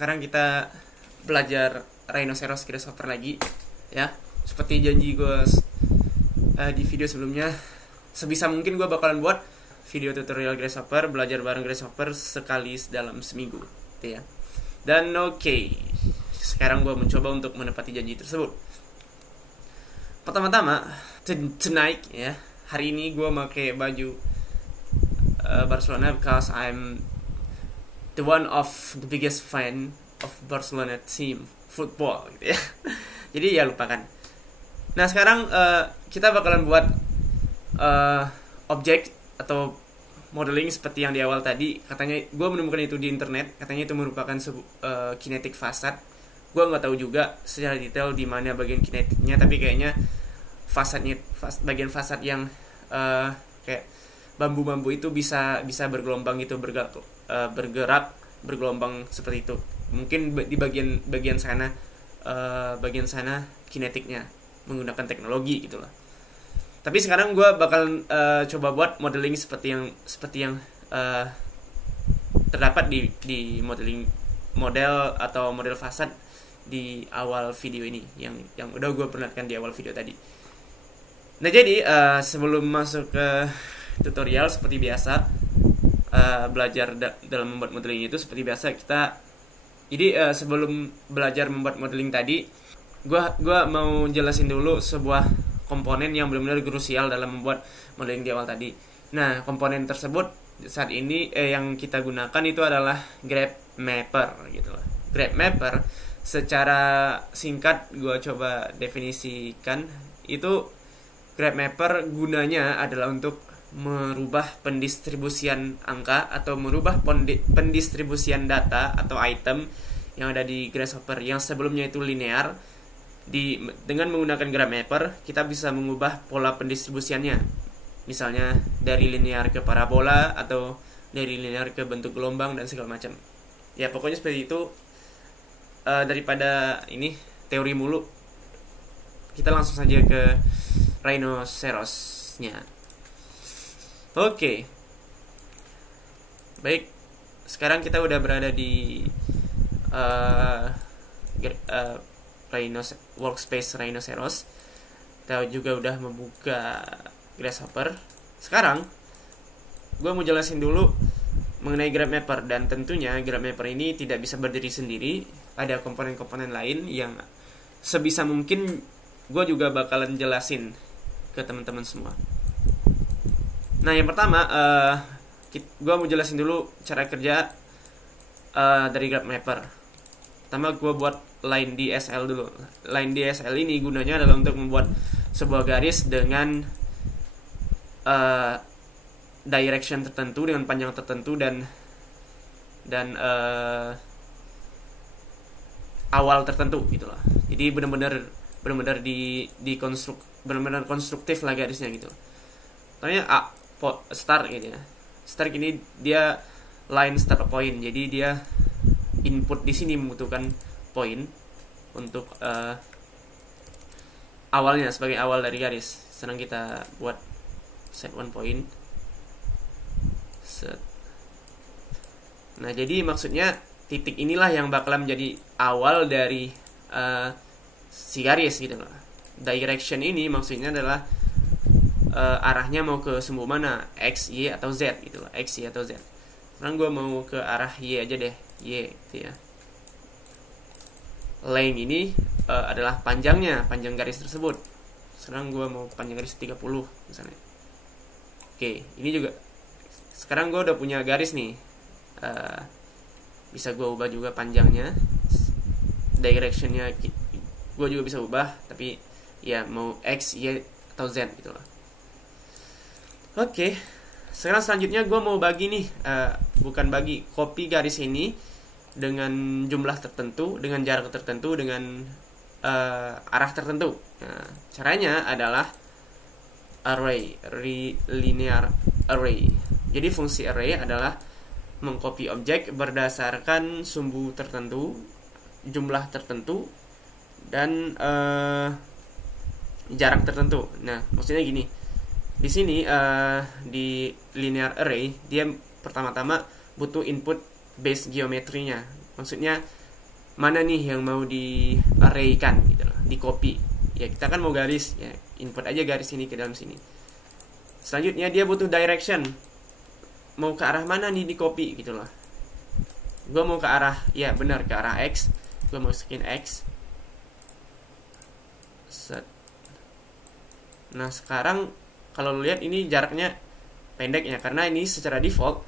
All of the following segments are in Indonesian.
sekarang kita belajar Rhinoceros Grasshopper lagi ya. Seperti janji gue di video sebelumnya, sebisa mungkin gue bakalan buat video tutorial Grasshopper, belajar bareng Grasshopper sekali dalam seminggu gitu ya. Dan oke, sekarang gue mencoba untuk menepati janji tersebut. Pertama-tama, tonight ya, hari ini gue pakai baju Barcelona because I'm the one of the biggest fan of Barcelona team football gitu ya. Jadi ya lupakan. Nah sekarang kita bakalan buat objek atau modeling seperti yang di awal tadi. Katanya gue menemukan itu di internet. Katanya itu merupakan kinetic facade. Gue nggak tahu juga secara detail di mana bagian kinetiknya, tapi kayaknya bagian fasad yang kayak bambu-bambu itu bisa bergelombang gitu, bergerak bergelombang seperti itu. Mungkin di bagian sana kinetiknya menggunakan teknologi gitulah. Tapi sekarang gue bakal coba buat modeling seperti yang terdapat di model atau model fasad di awal video ini yang udah gue perlihatkan di awal video tadi. Nah jadi sebelum masuk ke tutorial seperti biasa, belajar dalam membuat modeling itu seperti biasa sebelum belajar membuat modeling tadi, gue mau jelasin dulu sebuah komponen yang benar-benar krusial dalam membuat modeling di awal tadi. Nah komponen tersebut saat ini yang kita gunakan itu adalah Graph Mapper gitu loh. Graph Mapper secara singkat gue coba definisikan, itu Graph Mapper gunanya adalah untuk merubah pendistribusian angka atau merubah pendistribusian data atau item yang ada di Grasshopper yang sebelumnya itu linear. Dengan menggunakan Graph Mapper kita bisa mengubah pola pendistribusiannya, misalnya dari linear ke parabola atau dari linear ke bentuk gelombang dan segala macam. Ya pokoknya seperti itu. Daripada ini teori mulu, kita langsung saja ke Rhinocerosnya. Oke. Baik, sekarang kita udah berada di workspace Rhinoceros. Kita juga udah membuka Grasshopper. Sekarang gue mau jelasin dulu mengenai Graph Mapper, dan tentunya Graph Mapper ini tidak bisa berdiri sendiri. Ada komponen-komponen lain yang sebisa mungkin gue juga bakalan jelasin ke teman-teman semua. Nah yang pertama, gue mau jelasin dulu cara kerja dari Graph Mapper. Pertama gue buat line DSL dulu. Line DSL ini gunanya adalah untuk membuat sebuah garis dengan direction tertentu, dengan panjang tertentu dan awal tertentu gitulah. Jadi benar-benar benar-benar konstruktif lah garisnya gitu. Contohnya start gitu ya. Start ini dia line start point. Jadi dia input di sini membutuhkan poin untuk awalnya sebagai awal dari garis. Sekarang kita buat set one point. Nah jadi maksudnya titik inilah yang bakalan menjadi awal dari si garis gitu loh. Direction ini maksudnya adalah arahnya mau ke sumbu mana, X, Y, atau Z gitu loh. X, Y, atau Z. Sekarang gue mau ke arah Y aja deh, Y gitu ya. Length ini adalah panjang garis tersebut. Sekarang gue mau panjang garis 30 misalnya. Oke, ini juga sekarang gue udah punya garis nih. Bisa gue ubah juga panjangnya, directionnya gue juga bisa ubah, tapi ya mau X, Y, atau Z gitu loh. Oke, sekarang selanjutnya gue mau bagi nih, copy garis ini dengan jumlah tertentu, dengan jarak tertentu, dengan arah tertentu. Nah, caranya adalah linear array. Jadi fungsi array adalah mengcopy objek berdasarkan sumbu tertentu, jumlah tertentu, dan jarak tertentu. Nah, maksudnya gini. Di sini di linear array dia pertama-tama butuh input base geometrinya. Maksudnya mana nih yang mau di arraykan gitu loh, di copy. Ya kita kan mau garis, ya input aja garis ini ke dalam sini. Selanjutnya dia butuh direction, mau ke arah mana nih di copy gitu loh. Gue mau ke arah, ya benar, ke arah X. Gue mau masukin X. Set. Nah sekarang kalau lu lihat ini jaraknya pendek ya, karena ini secara default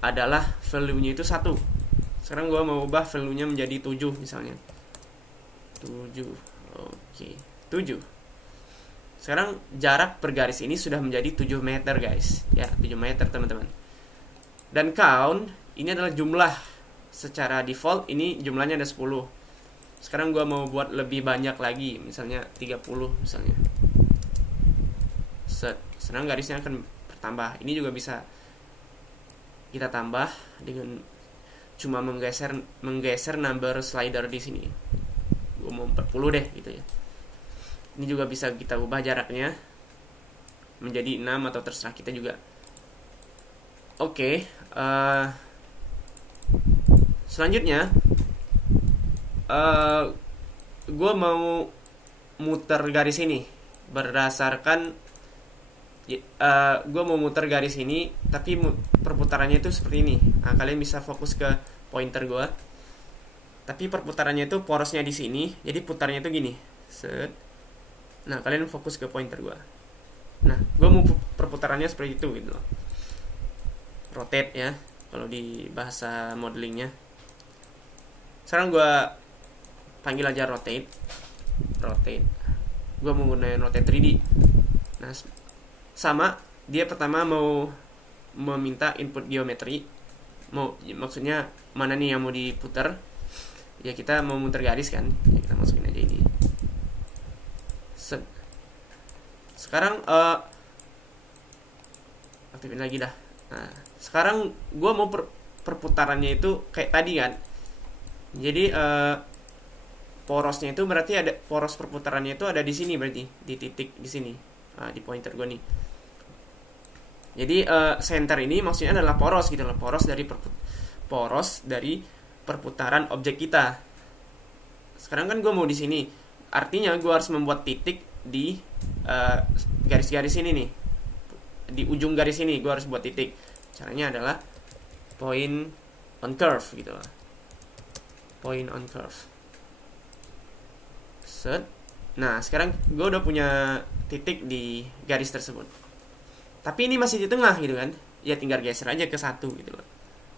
adalah value-nya itu 1. Sekarang gue mau ubah value-nya menjadi 7 misalnya. 7. Oke, 7. Sekarang jarak per garis ini sudah menjadi 7 meter guys. Ya, 7 meter teman-teman. Dan count ini adalah jumlah. Secara default ini jumlahnya ada 10. Sekarang gue mau buat lebih banyak lagi, misalnya 30 misalnya. Set. Sekarang garisnya akan bertambah. Ini juga bisa kita tambah dengan cuma menggeser number slider di sini. Gue mau 40 deh gitu ya. Ini juga bisa kita ubah jaraknya menjadi 6 atau terserah kita juga. Oke, selanjutnya gue mau muter garis ini berdasarkan gue mau muter garis ini, tapi perputarannya itu seperti ini. Nah, kalian bisa fokus ke pointer gue. Tapi perputarannya itu porosnya di sini, jadi putarnya itu gini. Set. Nah, kalian fokus ke pointer gue. Nah, gue mau perputarannya seperti itu gitu loh. Rotate ya, kalau di bahasa modelingnya. Sekarang gue panggil aja rotate. Rotate. Gue menggunakan rotate 3D. Nah, sama, dia pertama mau meminta input geometri. Maksudnya mana nih yang mau diputar. Ya kita mau muter garis kan, ya kita masukin aja ini. Set. Sekarang aktifin lagi dah. Nah, sekarang gue mau perputarannya itu kayak tadi kan. Jadi porosnya itu berarti ada, poros perputarannya itu ada di sini, berarti di titik di sini. Nah, di pointer gue nih. Jadi center ini maksudnya adalah poros gitu loh, poros dari perputaran objek kita. Sekarang kan gue mau di sini, artinya gue harus membuat titik di garis-garis ini nih, di ujung garis ini gue harus buat titik. Caranya adalah point on curve gitu loh, point on curve. Set. Nah sekarang gue udah punya titik di garis tersebut. Tapi ini masih di tengah gitu kan. Ya tinggal geser aja ke 1 gitu loh.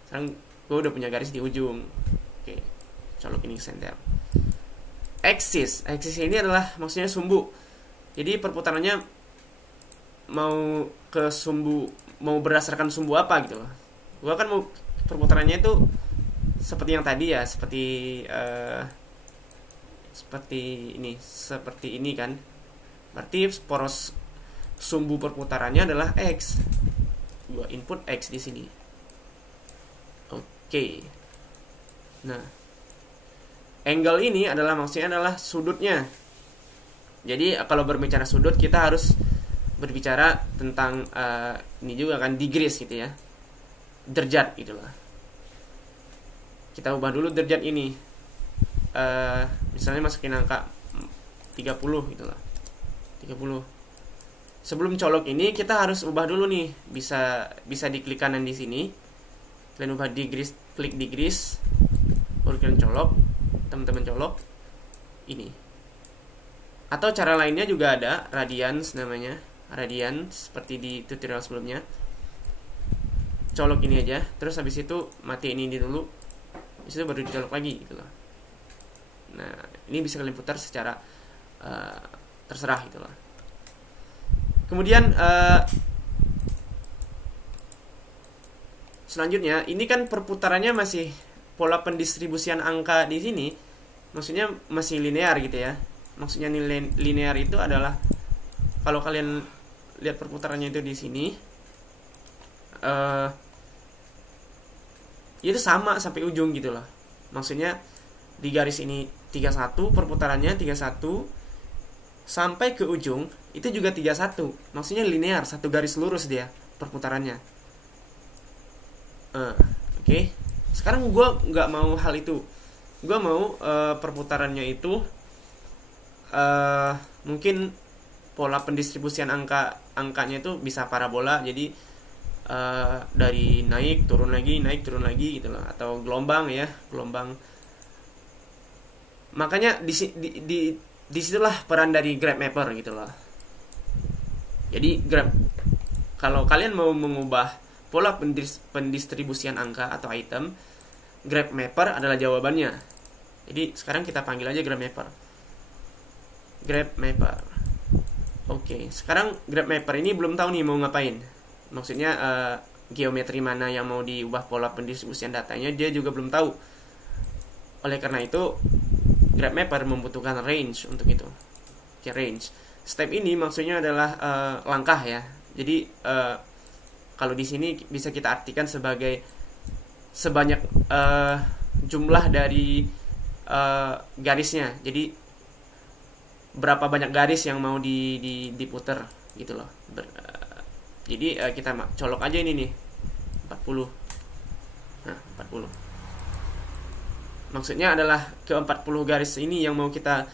Sekarang gue udah punya garis di ujung. Oke, colok ini ke center. Axis ini adalah maksudnya sumbu. Jadi perputarannya mau ke sumbu, mau berdasarkan sumbu apa gitu loh. Gue kan mau perputarannya itu seperti yang tadi ya, seperti ini kan. Berarti poros sumbu perputarannya adalah X. Gua input X di sini. Oke. Nah, angle ini adalah maksudnya adalah sudutnya. Jadi kalau berbicara sudut kita harus berbicara tentang ini juga kan, degrees gitu ya. Derajat gitu lah. Kita ubah dulu derajat ini. Misalnya masukin angka 30 gitu lah. 30. Sebelum colok ini kita harus ubah dulu nih, bisa diklik kanan di sini. Kalian ubah degrees, klik degrees, baru kalian colok, teman-teman colok ini. Atau cara lainnya juga ada, radians namanya, radians seperti di tutorial sebelumnya. Colok ini aja, terus habis itu matiin ini dulu, habis itu baru dicolok lagi gitu loh. Nah ini bisa kalian putar secara terserah gitu loh. Kemudian selanjutnya ini kan perputarannya masih pola pendistribusian angka di sini, maksudnya masih linear gitu ya. Maksudnya nilai linear itu adalah kalau kalian lihat perputarannya itu di sini, itu sama sampai ujung gitu loh. Maksudnya di garis ini 31, perputarannya 31 sampai ke ujung itu juga 31. Maksudnya linear, satu garis lurus dia perputarannya. Oke. Sekarang gue nggak mau hal itu. gue mau perputarannya itu mungkin pola pendistribusian angkanya itu bisa parabola, jadi dari naik turun lagi gitu loh, atau gelombang ya, gelombang. Makanya disitulah peran dari graph mapper gitu loh. Jadi kalau kalian mau mengubah pola pendistribusian angka atau item, graph mapper adalah jawabannya. Jadi sekarang kita panggil aja graph mapper. Graph mapper. Oke, sekarang graph mapper ini belum tahu nih mau ngapain. Maksudnya geometri mana yang mau diubah pola pendistribusian datanya, dia juga belum tahu. Oleh karena itu, graph mapper membutuhkan range untuk itu. Oke, range. Step ini maksudnya adalah langkah ya. Jadi kalau di sini bisa kita artikan sebagai sebanyak jumlah dari garisnya. Jadi berapa banyak garis yang mau diputer gitu loh. Jadi kita colok aja ini nih 40. Nah, 40. Maksudnya adalah ke 40 garis ini yang mau kita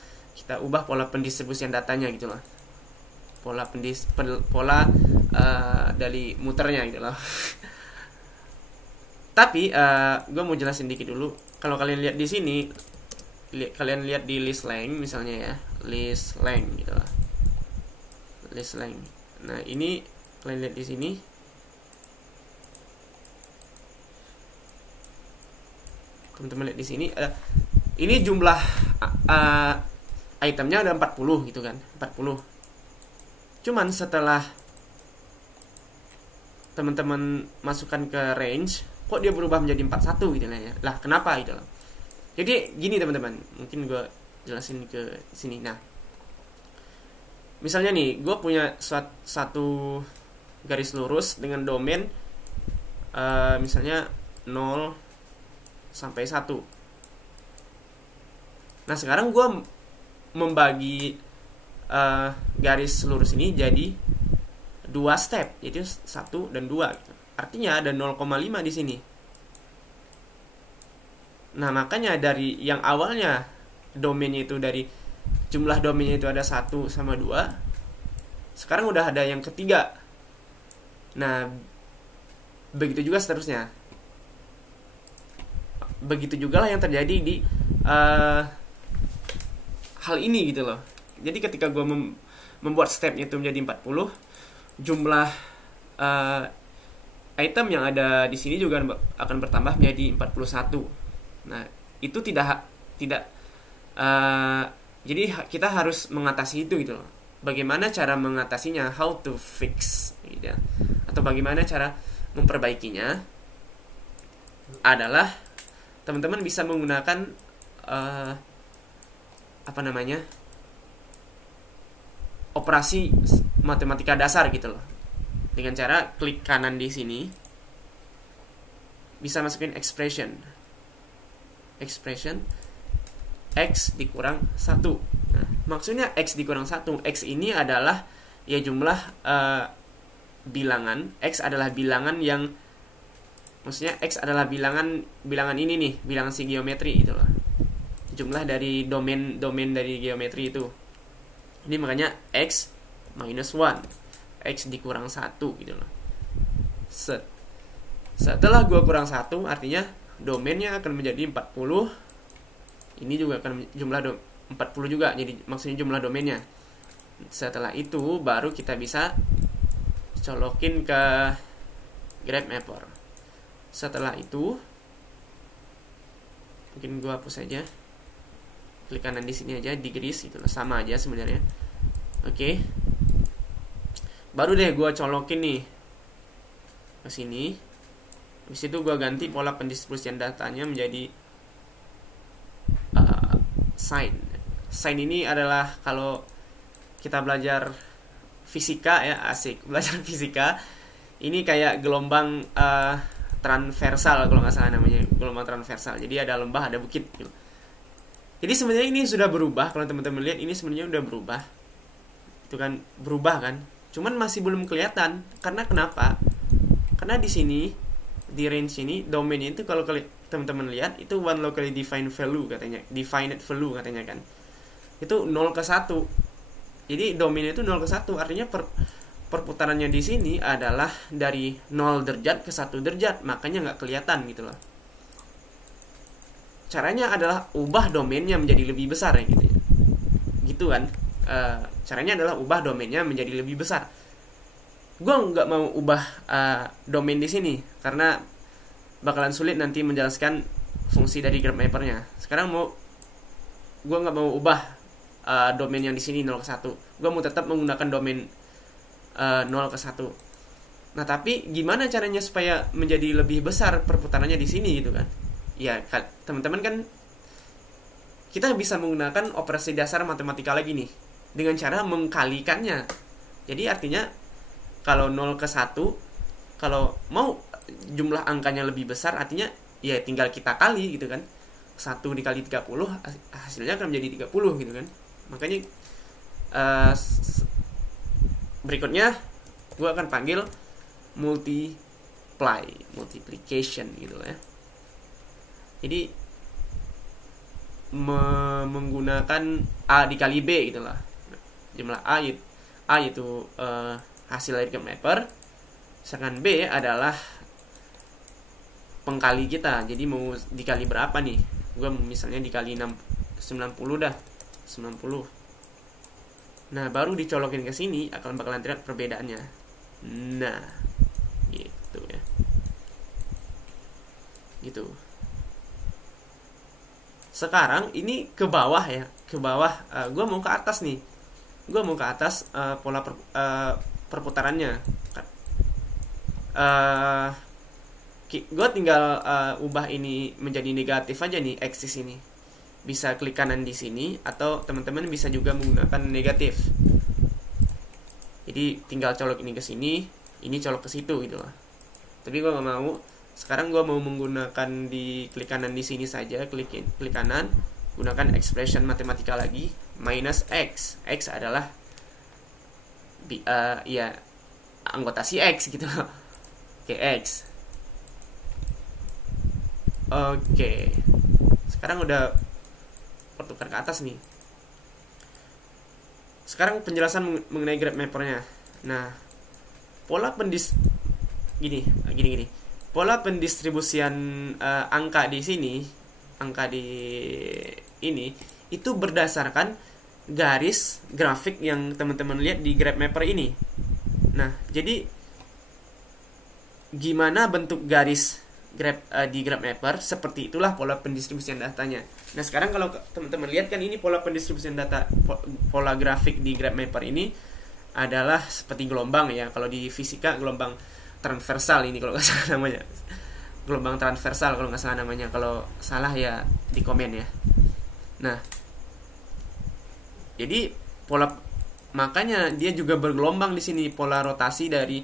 ubah pola pendistribusian datanya gitu loh. Pola dari muternya gitu loh. Tapi gue mau jelasin dikit dulu. Kalau kalian lihat di sini, kalian lihat di list length misalnya ya, list length gitu loh. List length. Nah, ini kalian lihat di sini. Teman-teman lihat di sini, ini jumlah itemnya ada 40 gitu kan, 40. Cuman setelah teman-teman masukkan ke range, kok dia berubah menjadi 41 gitu ya. Lah, kenapa gitu loh. Jadi gini teman-teman, mungkin gue jelasin ke sini. Nah, misalnya nih, gue punya satu garis lurus dengan domain misalnya 0 sampai 1. Nah, sekarang gue membagi garis lurus ini jadi 2 step, yaitu 1 dan 2 gitu. Artinya ada 0,5 di sini. Nah, makanya dari yang awalnya domainnya itu dari jumlah domainnya itu ada 1 sama 2, sekarang udah ada yang ketiga. Nah, begitu juga seterusnya. Begitu juga lah yang terjadi di hal ini gitu loh. Jadi ketika gue membuat stepnya itu menjadi 40, jumlah item yang ada di sini juga akan bertambah menjadi 41. Nah, itu tidak jadi kita harus mengatasi itu gitu loh. Bagaimana cara mengatasinya, how to fix gitu ya. Atau bagaimana cara memperbaikinya adalah teman-teman bisa menggunakan operasi matematika dasar gitu loh. Dengan cara klik kanan di sini, bisa masukin expression X dikurang 1. Nah, maksudnya X dikurang 1, X ini adalah ya jumlah bilangan. X adalah bilangan yang, maksudnya X adalah bilangan ini nih, bilangan si geometri gitu loh. Jumlah dari domain dari geometri itu. Ini makanya X minus 1, X dikurang 1 gitu loh. Setelah gua kurang 1, artinya domainnya akan menjadi 40. Ini juga akan jumlah 40 juga, jadi maksudnya jumlah domainnya. Setelah itu baru kita bisa colokin ke graph mapper. Setelah itu mungkin gua hapus aja, klik kanan di sini aja, degrees itu sama aja sebenarnya. Oke. Baru deh gua colokin nih ke sini. Habis itu gua ganti pola pendistribusian datanya menjadi sign ini adalah kalau kita belajar fisika ya, asik belajar fisika, ini kayak gelombang transversal kalau nggak salah namanya, gelombang transversal. Jadi ada lembah, ada bukit gitu. Jadi sebenarnya ini sudah berubah. Kalau teman-teman lihat, ini sebenarnya udah berubah. Itu kan berubah kan, cuman masih belum kelihatan. Karena kenapa? Karena di sini, di range ini, domainnya itu kalau teman-teman lihat itu one locally defined value katanya, defined value katanya kan. Itu 0 ke 1. Jadi domainnya itu 0 ke 1, artinya perputarannya di sini adalah dari 0 derajat ke 1 derajat, makanya nggak kelihatan gitu loh. Caranya adalah ubah domainnya menjadi lebih besar ya gitu ya. Gitu kan. Caranya adalah ubah domainnya menjadi lebih besar. Gue nggak mau ubah domain di sini karena bakalan sulit nanti menjelaskan fungsi dari graph mappernya. Sekarang gue nggak mau ubah domain yang di sini 0 ke 1. Gue mau tetap menggunakan domain 0 ke 1. Nah, tapi gimana caranya supaya menjadi lebih besar perputarannya di sini gitu kan? Ya, teman-teman kan kita bisa menggunakan operasi dasar matematika lagi nih dengan cara mengkalikannya. Jadi artinya kalau 0 ke 1, kalau mau jumlah angkanya lebih besar, artinya ya tinggal kita kali gitu kan. 1 dikali 30 hasilnya akan menjadi 30 gitu kan. Makanya berikutnya gue akan panggil multiplication gitu ya. Jadi menggunakan A dikali B gitu lah. Jumlah A yaitu hasil dari graph mapper, sedangkan B adalah pengkali kita. Jadi mau dikali berapa nih? Gue misalnya dikali 90 dah. 90. Nah, baru dicolokin ke sini bakalan terlihat perbedaannya. Nah, gitu ya. Gitu. Sekarang ini ke bawah ya, ke bawah. Gue mau ke atas nih. Gue mau ke atas pola perputarannya. Gue tinggal ubah ini menjadi negatif aja nih, axis ini. Bisa klik kanan di sini atau teman-teman bisa juga menggunakan negatif. Jadi tinggal colok ini ke sini, ini colok ke situ gitu lah. Tapi gue nggak mau. Sekarang gue mau menggunakan di klik kanan di sini saja, klik kanan, gunakan expression matematika lagi, minus x. X adalah ya anggota si x gitu loh. Oke, x. Oke. Sekarang udah pertukar ke atas nih. Sekarang penjelasan mengenai graph mappernya. Nah, pola gini. Pola pendistribusian angka di sini, angka di ini itu berdasarkan garis grafik yang teman-teman lihat di graph mapper ini. Nah, jadi gimana bentuk garis di graph mapper, seperti itulah pola pendistribusian datanya. Nah, sekarang kalau teman-teman lihat kan ini pola pendistribusian data, pola grafik di graph mapper ini adalah seperti gelombang ya. Kalau di fisika gelombang transversal ini kalau nggak salah namanya. Gelombang transversal kalau nggak salah namanya. Kalau salah ya di komen ya. Nah, jadi makanya dia juga bergelombang di sini, pola rotasi dari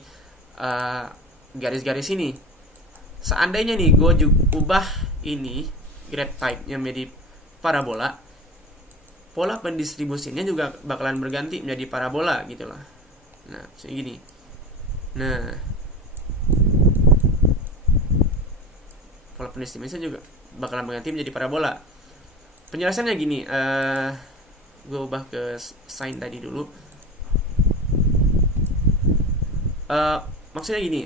garis-garis ini. Seandainya nih gue ubah ini graph type-nya menjadi parabola, pola pendistribusinya juga bakalan berganti menjadi parabola gitu lah. Nah, kayak gini. Nah, pola pendistribusinya juga bakalan berganti menjadi parabola. Penjelasannya gini, gue ubah ke sign tadi dulu. Maksudnya gini,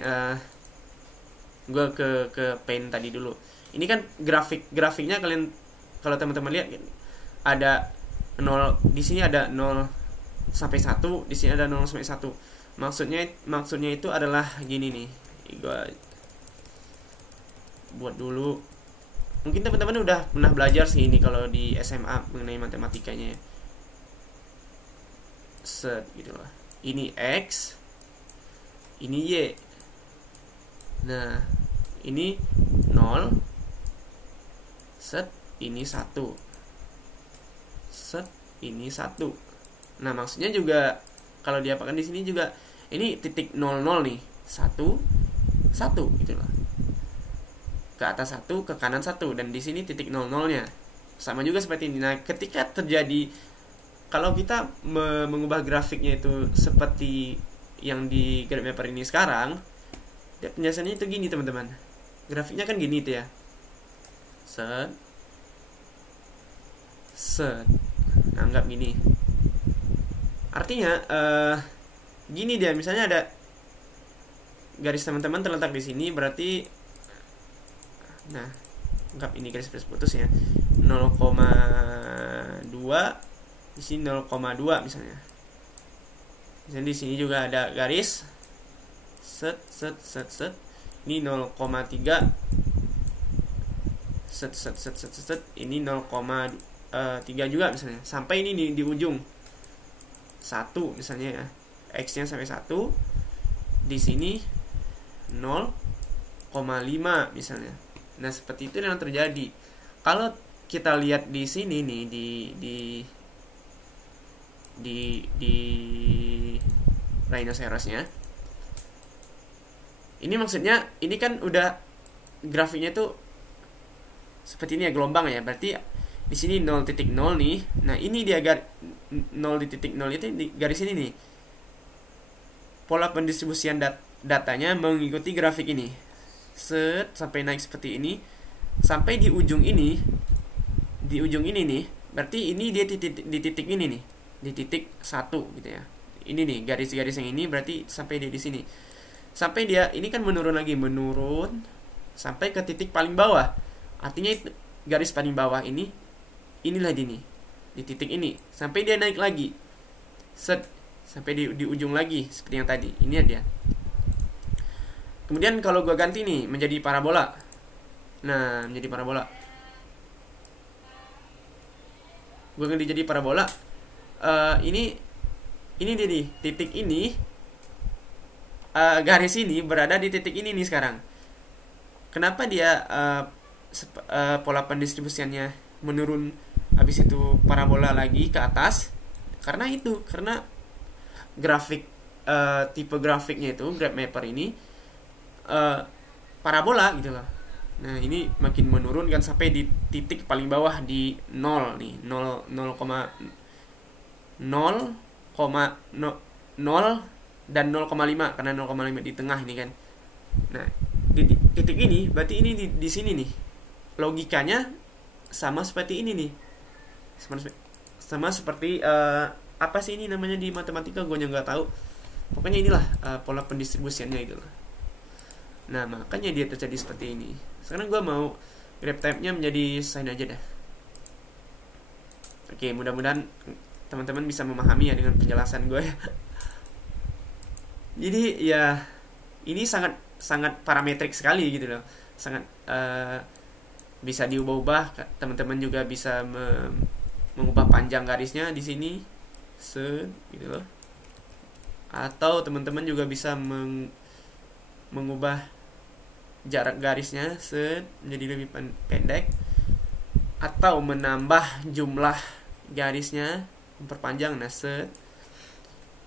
gue ke paint tadi dulu. Ini kan grafiknya kalian kalau teman-teman lihat ada 0 di sini, ada 0 sampai 1, di sini ada 0 sampai 1. Maksudnya itu adalah gini nih. Gue buat dulu. Mungkin teman-teman udah pernah belajar sih ini kalau di SMA mengenai matematikanya ya. Set gitu lah. Ini X, ini Y. Nah, ini 0. Set, ini 1. Set, ini 1. Nah, maksudnya juga kalau diapakan di sini juga ini titik 00 nih. 1 1 gitu lah. Ke atas 1, ke kanan 1, dan di sini titik 00-nya. Sama juga seperti ini. Nah, ketika terjadi, kalau kita mengubah grafiknya itu seperti yang di graph mapper ini sekarang, penjelasannya itu gini teman-teman. Grafiknya kan gini tuh ya. set set. Anggap gini. Artinya gini dia, misalnya ada garis teman-teman terletak di sini, berarti nah, anggap ini garis putus ya. 0,2 di sini 0,2 misalnya. Misalnya di sini juga ada garis set. Ini 0,3 set. Ini 0,3 juga misalnya. Sampai ini di ujung 1 misalnya ya. X-nya sampai 1. Di sini 0,5 misalnya. Nah, seperti itu yang terjadi. Kalau kita lihat di sini nih di rhinocerosnya. Ini maksudnya ini kan udah grafiknya tuh seperti ini ya, gelombang ya. Berarti di sini 0.0 nih. Nah, ini dia 0.0 itu di garis ini nih. Pola pendistribusian datanya mengikuti grafik ini. Set sampai naik seperti ini. Sampai di ujung ini. Di ujung ini nih. Berarti ini dia di titik ini nih. Di titik 1 gitu ya. Ini nih garis-garis yang ini berarti sampai dia di sini. Sampai dia ini kan menurun sampai ke titik paling bawah. Artinya garis paling bawah inilah di titik ini. Sampai dia naik lagi. Set sampai di ujung lagi seperti yang tadi. Ini dia. Kemudian kalau gue ganti nih menjadi parabola. Nah, menjadi parabola. Gue ganti jadi parabola. Ini dia di titik ini. Garis ini berada di titik ini nih sekarang. Kenapa dia pola pendistribusiannya menurun, habis itu parabola lagi ke atas? Karena grafik tipe grafiknya itu graph mapper ini parabola gitu loh. Nah, ini makin menurun kan sampai di titik paling bawah di 0 nih, 0 dan 0,5 karena 0,5 di tengah ini kan. Nah, di titik ini berarti ini di sini nih. Logikanya sama seperti ini nih. Sama seperti apa sih ini namanya di matematika, gue nggak tahu. Pokoknya inilah pola pendistribusiannya itu loh. Nah, makanya dia terjadi seperti ini. Sekarang gue mau grab type-nya menjadi sign aja dah. Oke, mudah-mudahan teman-teman bisa memahami ya dengan penjelasan gue. Jadi ya ini sangat parametrik sekali gitu loh. Sangat bisa diubah-ubah. Teman-teman juga bisa mengubah panjang garisnya di sini gitu loh. Atau teman-teman juga bisa mengubah jarak garisnya menjadi lebih pendek, atau menambah jumlah garisnya, memperpanjang. Nah,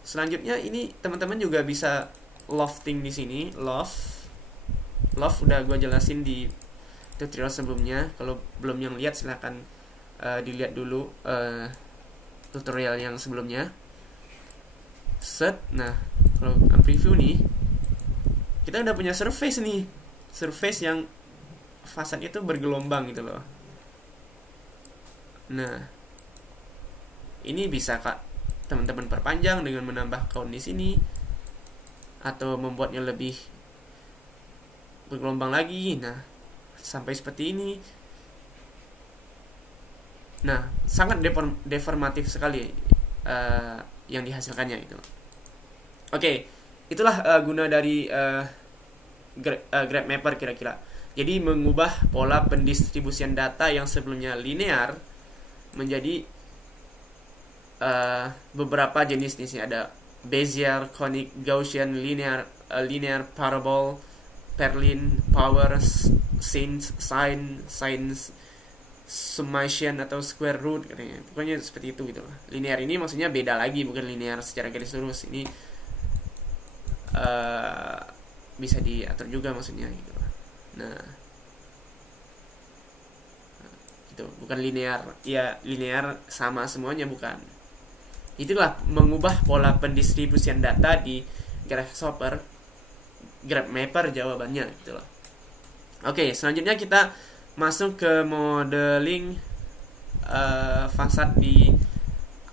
selanjutnya ini teman-teman juga bisa lofting di sini. Loft udah gue jelasin di tutorial sebelumnya. Kalau belum yang lihat silahkan dilihat dulu tutorial yang sebelumnya. Nah, kalau preview nih, kita udah punya surface nih. Surface yang fasad itu bergelombang gitu loh. Nah, ini bisa teman-teman perpanjang dengan menambah count di sini, atau membuatnya lebih bergelombang lagi. Nah, sampai seperti ini. Nah, sangat deformatif sekali yang dihasilkannya gitu. Oke, itulah guna dari graph mapper kira-kira. Jadi mengubah pola pendistribusian data yang sebelumnya linear menjadi beberapa jenis. Di sini ada Bezier, conic, Gaussian, linear, parabol, Perlin, power, sin, summation atau square root katanya. Pokoknya seperti itu gitu loh. Linear ini maksudnya beda lagi, bukan linear secara garis lurus. Ini bisa diatur juga maksudnya gitu. Nah, gitu. Bukan linear. Ya, linear sama semuanya bukan. Itulah mengubah pola pendistribusian data di graph mapper jawabannya gitu loh. Oke, selanjutnya kita masuk ke modeling fasad di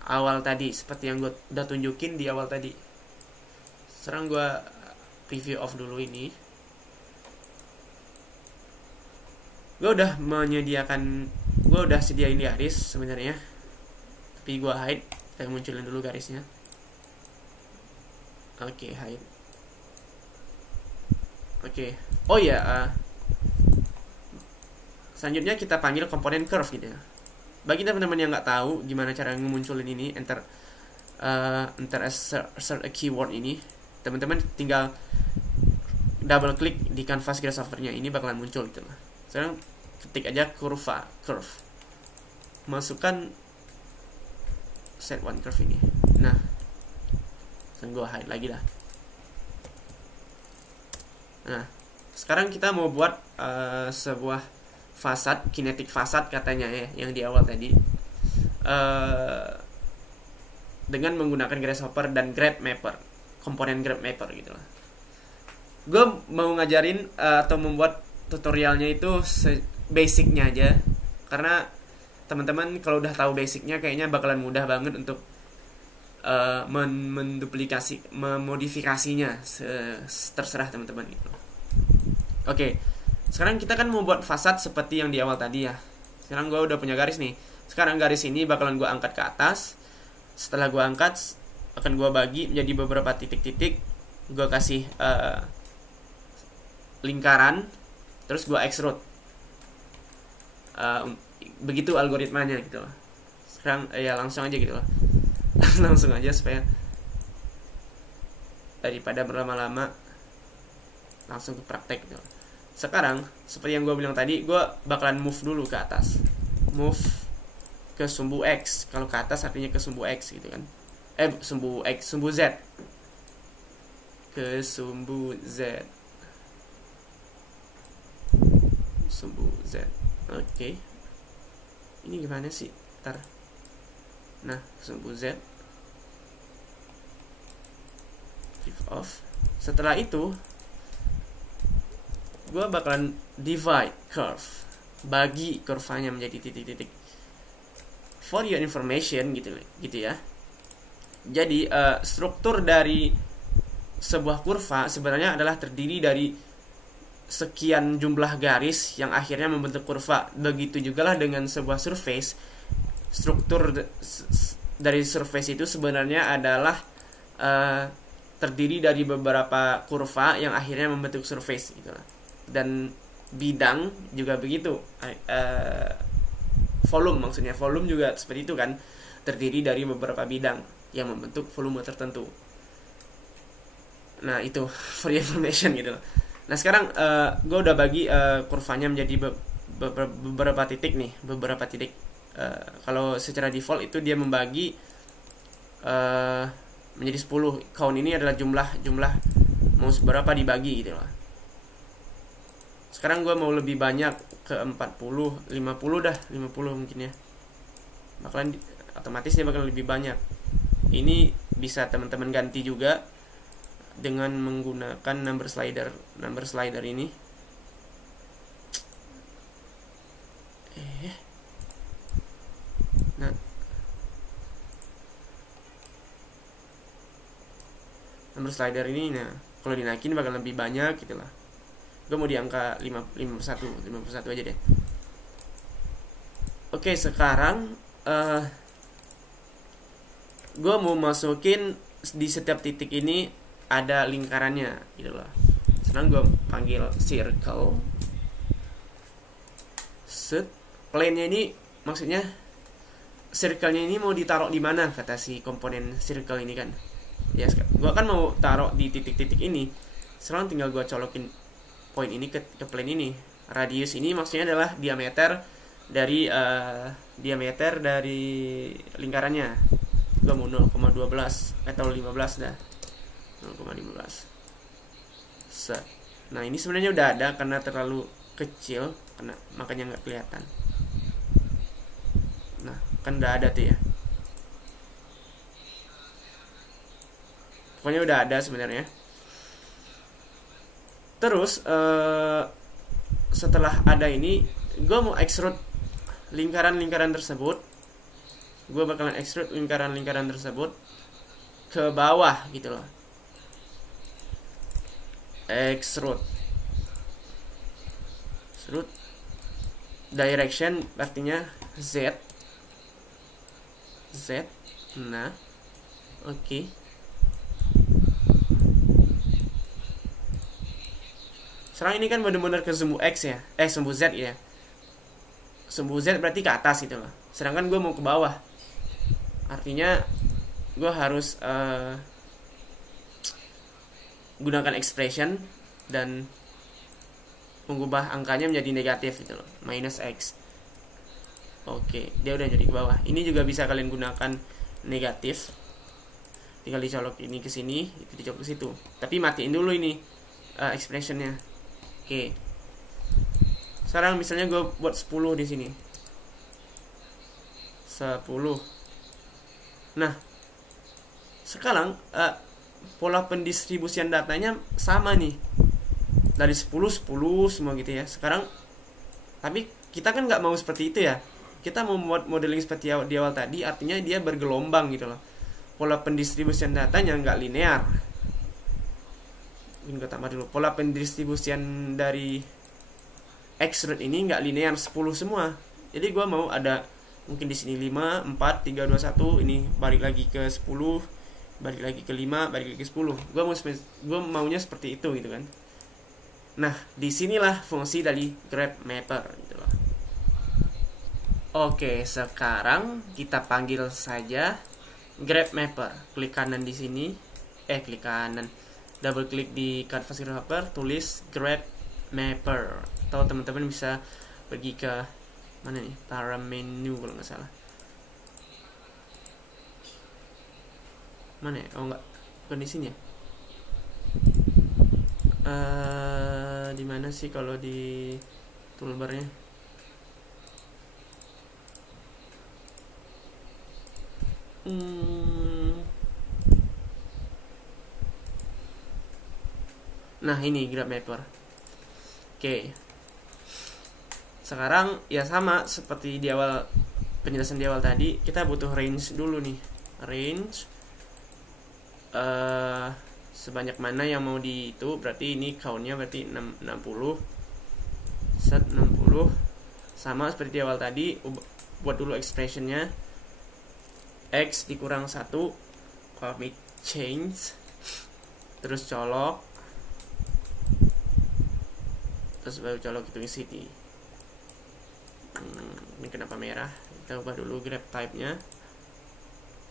awal tadi, seperti yang gue udah tunjukin di awal tadi. Sekarang gue preview off dulu ini. Gue udah sediain garis sebenarnya, tapi gue hide. Kita munculin dulu garisnya. Oke, hide. Oke. Oh ya, selanjutnya kita panggil komponen curve gitu ya. Bagi teman-teman yang nggak tahu gimana cara ngemunculin ini, enter assert a keyword ini, teman-teman tinggal double klik di canvas grasshopper-nya, ini bakalan muncul gitu lah. Sekarang ketik aja curve, masukkan set one curve ini. Nah, gue hide lagi dah. Nah, sekarang kita mau buat sebuah fasad, kinetic fasad katanya ya, yang di awal tadi, dengan menggunakan grasshopper dan grab mapper, komponen grab mapper gitu lah. Gue mau ngajarin atau membuat tutorialnya itu basicnya aja, karena teman-teman kalau udah tahu basicnya kayaknya bakalan mudah banget untuk memodifikasinya, terserah teman-teman gitu. Oke, sekarang kita kan mau buat fasad seperti yang di awal tadi ya. Sekarang gue udah punya garis nih. Sekarang garis ini bakalan gue angkat ke atas. Setelah gue angkat, akan gue bagi menjadi beberapa titik-titik. Gue kasih lingkaran, terus gue extrude. Begitu algoritmanya gitu loh. Sekarang ya langsung aja gitu loh. Langsung aja supaya daripada berlama-lama, langsung ke praktek gitu. Sekarang seperti yang gue bilang tadi, gue bakalan move dulu ke atas, move ke sumbu X. Kalau ke atas artinya ke sumbu X gitu kan, sumbu Z, ke sumbu Z, Oke. Ini gimana sih? Ntar. Nah, sumbu Z, shift off. Setelah itu gue bakalan divide curve, bagi kurvanya menjadi titik-titik. For your information gitu ya. Jadi struktur dari sebuah kurva sebenarnya adalah terdiri dari sekian jumlah garis yang akhirnya membentuk kurva. Begitu juga lah dengan sebuah surface. Struktur dari surface itu sebenarnya adalah terdiri dari beberapa kurva yang akhirnya membentuk surface gitu lah. Dan bidang juga begitu, volume maksudnya, volume juga seperti itu kan, terdiri dari beberapa bidang yang membentuk volume tertentu. Nah itu for your information gitu. Nah sekarang gue udah bagi kurvanya menjadi beberapa titik nih, beberapa titik. Kalau secara default itu dia membagi menjadi 10. Count ini adalah jumlah mau seberapa dibagi gitu lah. Sekarang gue mau lebih banyak, ke 40, 50 dah, 50 mungkin ya. Bakalan otomatis dia bakal lebih banyak. Ini bisa teman-teman ganti juga dengan menggunakan number slider ini. Nah, number slider ini, nah kalau dinaikin bakal lebih banyak gitu lah. Gue mau di angka 51 aja deh. Oke, sekarang gue mau masukin di setiap titik ini ada lingkarannya gitu loh. Sekarang gue panggil circle. Set plane-nya ini, maksudnya circle-nya ini mau ditaruh di mana, kata si komponen circle ini kan. Ya, gue kan mau taruh di titik-titik ini. Sekarang tinggal gue colokin point ini ke plane ini. Radius ini maksudnya adalah diameter dari lingkarannya. Gue mau 0,12 atau 15 dah, 0,15. Set. Nah ini sebenarnya udah ada, karena terlalu kecil, makanya nggak kelihatan. Nah kan udah ada tuh ya. Pokoknya udah ada sebenarnya. Terus setelah ada ini, gue mau extrude lingkaran-lingkaran tersebut. Gue bakalan extrude lingkaran-lingkaran tersebut ke bawah gitu loh. Extrude direction artinya Z. Nah, oke. Sekarang ini kan benar-benar ke sumbu X ya, sumbu Z ya. Sumbu Z berarti ke atas gitu loh. Sedangkan gue mau ke bawah. Artinya gue harus gunakan expression dan mengubah angkanya menjadi negatif gitu loh, minus X. Oke, dia udah jadi ke bawah. Ini juga bisa kalian gunakan negatif. Tinggal dicolok ini ke sini, itu dicolok ke situ. Tapi matiin dulu ini expressionnya. Oke. Sekarang misalnya gue buat 10 di sini. 10. Nah, sekarang pola pendistribusian datanya sama nih. Dari 10 semua gitu ya. Sekarang tapi kita kan nggak mau seperti itu ya. Kita mau membuat modeling seperti di awal tadi, artinya dia bergelombang gitu loh. Pola pendistribusian datanya nggak linear. Ini gue tambah dulu. Pola pendistribusian dari extrude ini nggak linear 10 semua. Jadi gue mau ada mungkin di sini 5, 4, 3, 2, 1. Ini balik lagi ke 10, balik lagi ke 5, balik lagi ke 10. Gue maunya seperti itu gitu kan. Nah, disinilah fungsi dari graph mapper gitu loh. Oke, sekarang kita panggil saja graph mapper. Klik kanan di sini, klik kanan, double klik di canvas grapher, tulis graph mapper. Atau teman-teman bisa pergi ke mana nih, para menu kalau nggak salah. Mana ya? Oh nggak, bukan di sini ya. Di mana sih kalau di toolbarnya? Nah, ini graph mapper. Oke. Sekarang ya sama seperti di awal, penjelasan di awal tadi, kita butuh range dulu nih. Range sebanyak mana yang mau di itu, berarti ini countnya berarti 60. Set 60. Sama seperti di awal tadi, buat dulu expressionnya. X dikurang 1, commit change, terus colok, terus baru colok itu isi. Ini kenapa merah? Kita ubah dulu graph type-nya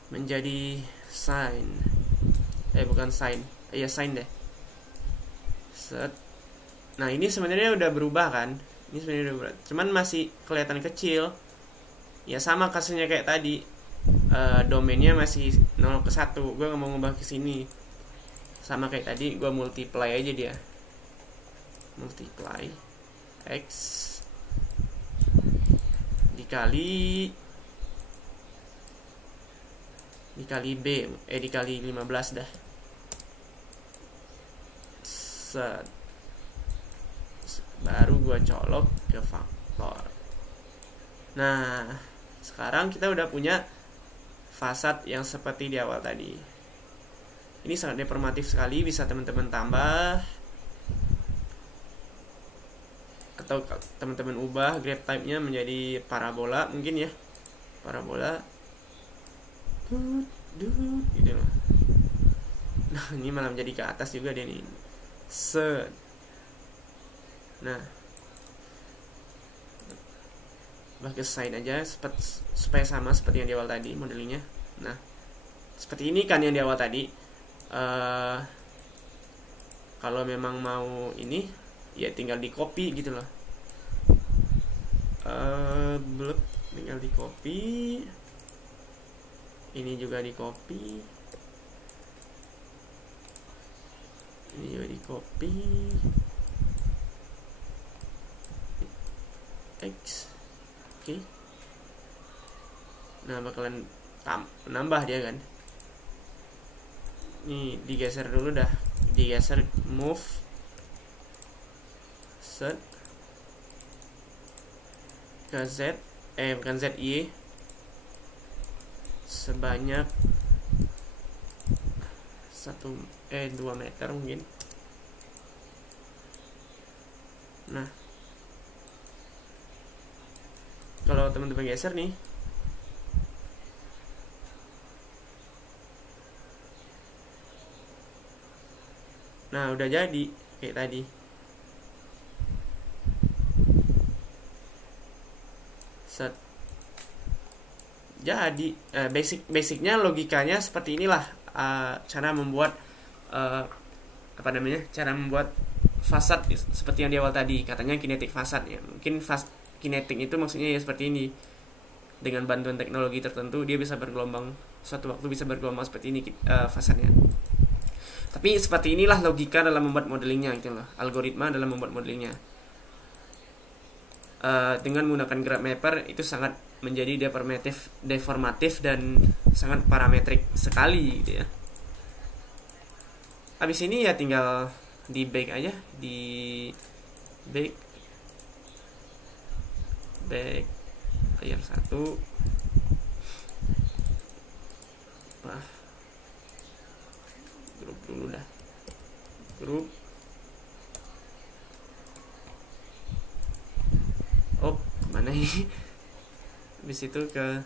menjadi sign. Bukan sign. Ya sign deh. Set. Nah, ini sebenarnya udah berubah kan? Ini sebenarnya udah berubah. Cuman masih kelihatan kecil. Ya sama kasusnya kayak tadi. Domainnya masih 0 ke 1. Gue gak mau ngubah ke sini. Sama kayak tadi, gue multiply aja dia. Multiply X dikali B, dikali 15 dah. Set. Baru gua colok ke faktor. Nah, sekarang kita udah punya fasad yang seperti di awal tadi. Ini sangat deformatif sekali, bisa teman-teman tambah atau teman-teman ubah graph type-nya menjadi parabola mungkin ya. Parabola gitu loh. Nah, ini malah menjadi ke atas juga dia nih. Set. Nah, ke side aja supaya sama seperti yang di awal tadi modelingnya. Nah, seperti ini kan yang di awal tadi. Kalau memang mau ini, ya tinggal di copy gitu loh. Tinggal di copy. Ini juga di copy. Ini juga di copy. X. Oke. Nah, bakalan nambah dia kan. Nih digeser dulu dah. Digeser, move. Set. ke Z, bukan ZY, sebanyak 2 meter mungkin. Nah, kalau teman-teman geser nih, nah udah jadi kayak tadi. Set. Jadi basicnya logikanya seperti inilah, cara membuat cara membuat fasad seperti yang di awal tadi, katanya kinetik fasad ya. Mungkin kinetik itu maksudnya ya seperti ini. Dengan bantuan teknologi tertentu dia bisa bergelombang, suatu waktu bisa bergelombang seperti ini fasadnya. Tapi seperti inilah logika dalam membuat modelingnya gitu loh, algoritma dalam membuat modelingnya. Dengan menggunakan graph mapper itu sangat menjadi deformatif dan sangat parametrik sekali gitu ya. Habis ini ya tinggal di bake aja, di bake layer 1. Grup dulu dah, grup. Mana ini? Habis itu ke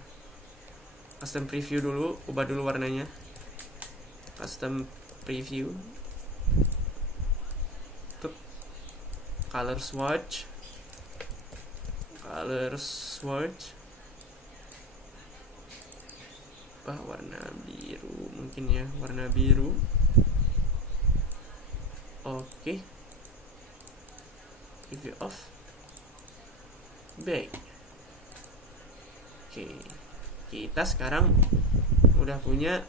custom preview dulu, ubah dulu warnanya. Custom preview. Tuh. Color swatch. Warna biru mungkin ya, warna biru. Oke. Preview off. Baik. Oke, kita sekarang udah punya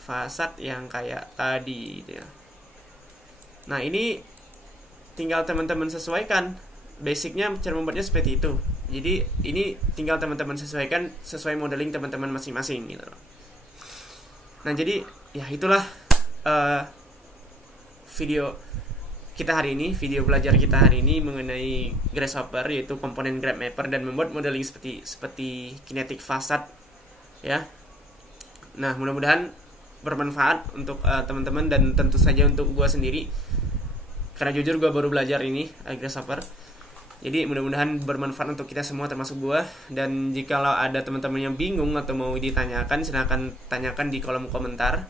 fasad yang kayak tadi gitu ya. Nah, ini tinggal teman-teman sesuaikan. Basicnya cara membuatnya seperti itu. Jadi ini tinggal teman-teman sesuaikan sesuai modeling teman-teman masing-masing gitu. Nah, jadi ya itulah video kita hari ini, video belajar kita hari ini mengenai Grasshopper, yaitu komponen graph mapper dan membuat modeling seperti kinetik fasad ya. Nah, mudah-mudahan bermanfaat untuk teman-teman dan tentu saja untuk gua sendiri, karena jujur gua baru belajar ini Grasshopper. Jadi mudah-mudahan bermanfaat untuk kita semua termasuk gua. Dan jikalau ada teman-teman yang bingung atau mau ditanyakan, silakan tanyakan di kolom komentar.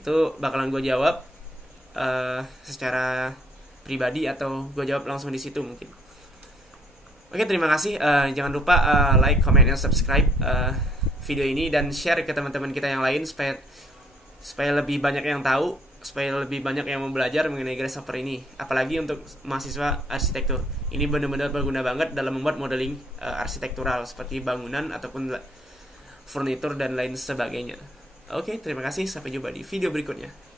Itu bakalan gua jawab secara pribadi atau gue jawab langsung di situ mungkin. Oke, terima kasih. Jangan lupa like, comment, dan subscribe video ini dan share ke teman-teman kita yang lain supaya lebih banyak yang tahu, supaya lebih banyak yang mau belajar mengenai Grasshopper ini. Apalagi untuk mahasiswa arsitektur. Ini benar-benar berguna banget dalam membuat modeling arsitektural seperti bangunan ataupun furnitur dan lain sebagainya. Oke, terima kasih. Sampai jumpa di video berikutnya.